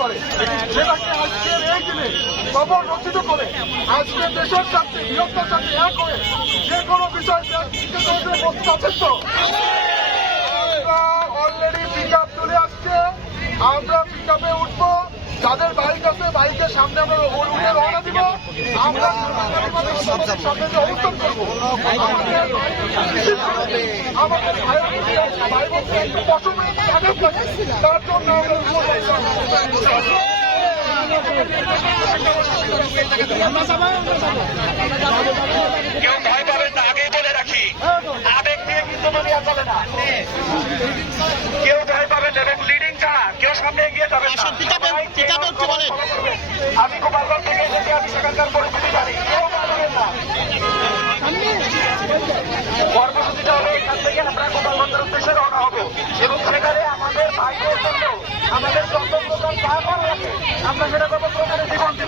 করে। সেটাকে আজকে এই দিনে খবর রচিত করে। আজকে দেশের স্বার্থে বৃহত্তর স্বার্থে এক হয়ে যে কোনো বিষয় টিকে আছেন তো অলরেডি পিক আপ চলে আসছে। আমরা পিক আপে উঠবো। যাদের বাইক আছে বাইকের সামনে আমরা উঠে রওনা দিব। আমরা কেউ ভয় পাবেন না আগেই বলে রাখি। আবেগ দিয়ে কিন্তু দুনিয়া চলে না। কেউ ভয় পাবেন এবং লিডিং ছাড়া কেউ সামনে এগিয়ে যাবেন না। আমি গোপালগঞ্জ থেকে এসেছি আমি সেখানকার পরিস্থিতি জানি কেউ পারবেন না কর্মসূচিটা হলো এখান থেকে আমরা গোপালগঞ্জের উদ্দেশ্যে রওনা হব এবং সেখানে আমাদের ভাইদের জন্য আমাদের যত প্রকার যা করা আছে আমরা সেটা করব প্রকারের জীবন